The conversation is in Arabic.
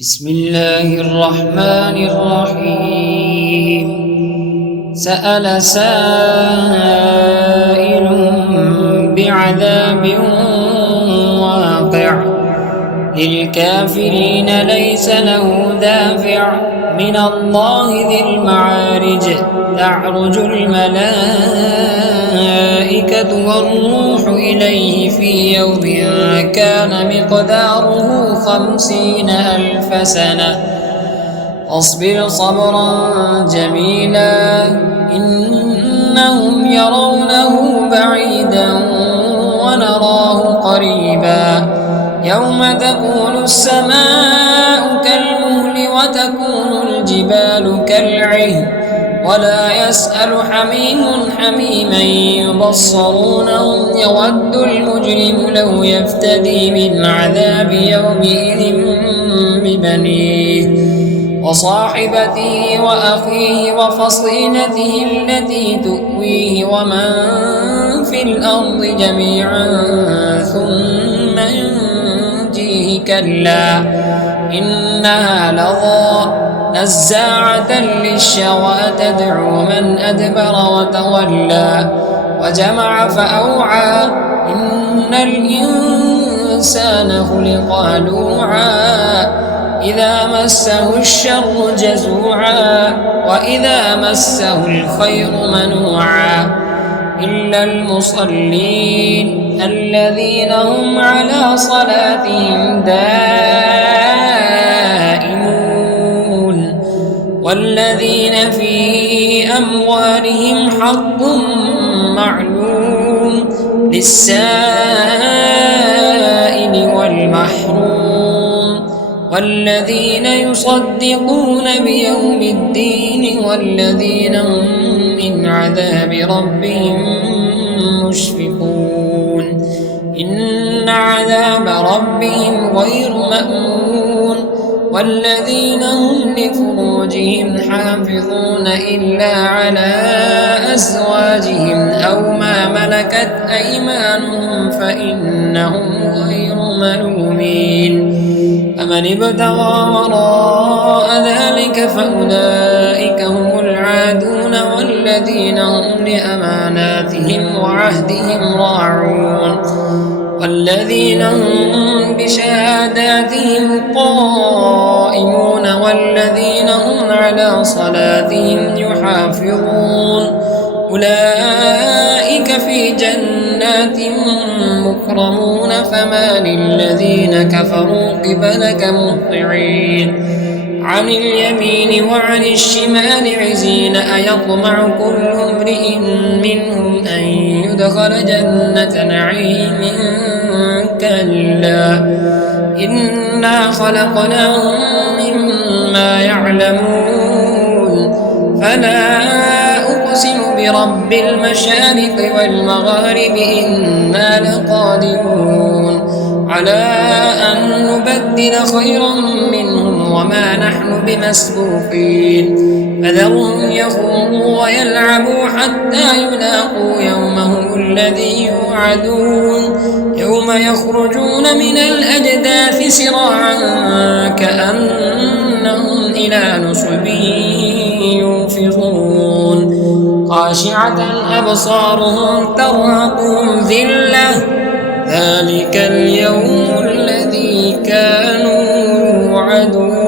بسم الله الرحمن الرحيم. سأل سائل بعذاب واقع للكافرين ليس له دافع من الله ذي المعارج. تعرج الملائكة والروح إليه في يوم كان مقداره 50,000 سنة فاصبر صبرا جميلا إنهم يرونه بعيدا ونراه قريبا يوم تكون السماء كالمهل وتكون الجبال كالعهن ولا يسأل حميم حميما يبصرونهم يود المجرم لو يفتدي من عذاب يومئذ ببنيه وصاحبته وأخيه وفصيلته التي تؤويه ومن في الأرض جميعا ثم ينجيه كلا إنها لظى نزاعة للشوى تدعو من أدبر وتولى وجمع فأوعى إن الإنسان خلق هلوعا إذا مسه الشر جزوعا وإذا مسه الخير منوعا إلا المصلين الذين هم على صلاتهم دائمون والذين في أموالهم حق معلوم للسائل والمحروم والذين يصدقون بيوم الدين والذين هم من عذاب ربهم مشفقون إن عذاب ربهم غير مأمون والذين هم لفروجهم حافظون إلا على أزواجهم أو ما ملكت أيمانهم فإنهم غير ملومين فمن ابتغى وراء ذلك فأولئك هم العادون والذين هم لأماناتهم وعهدهم راعون والذين هم بشهاداتهم قائمون والذين هم على صلاتهم يحافظون أولئك في جنات مكرمون فما للذين كفروا قبلك مهطعين عن اليمين وعن الشمال عزين أيطمع كل امرئ منهم أن يدخل جنة نعيم كلا إنا خلقناهم مما يعلمون فلا أقسم برب المشارق والمغارب إنا لقادرون على أن نبدل خيرا منهم وما نحن بمسبوقين فذرهم يخوضوا ويلعبوا حتى يلاقوا يومهم الذي يوعدون يوم يخرجون من الأجداث سراعا كأنهم إلى نصب يوفضون خاشعة أبصارهم ترهقهم ذلة ذلك اليوم الذي كانوا يوعدون.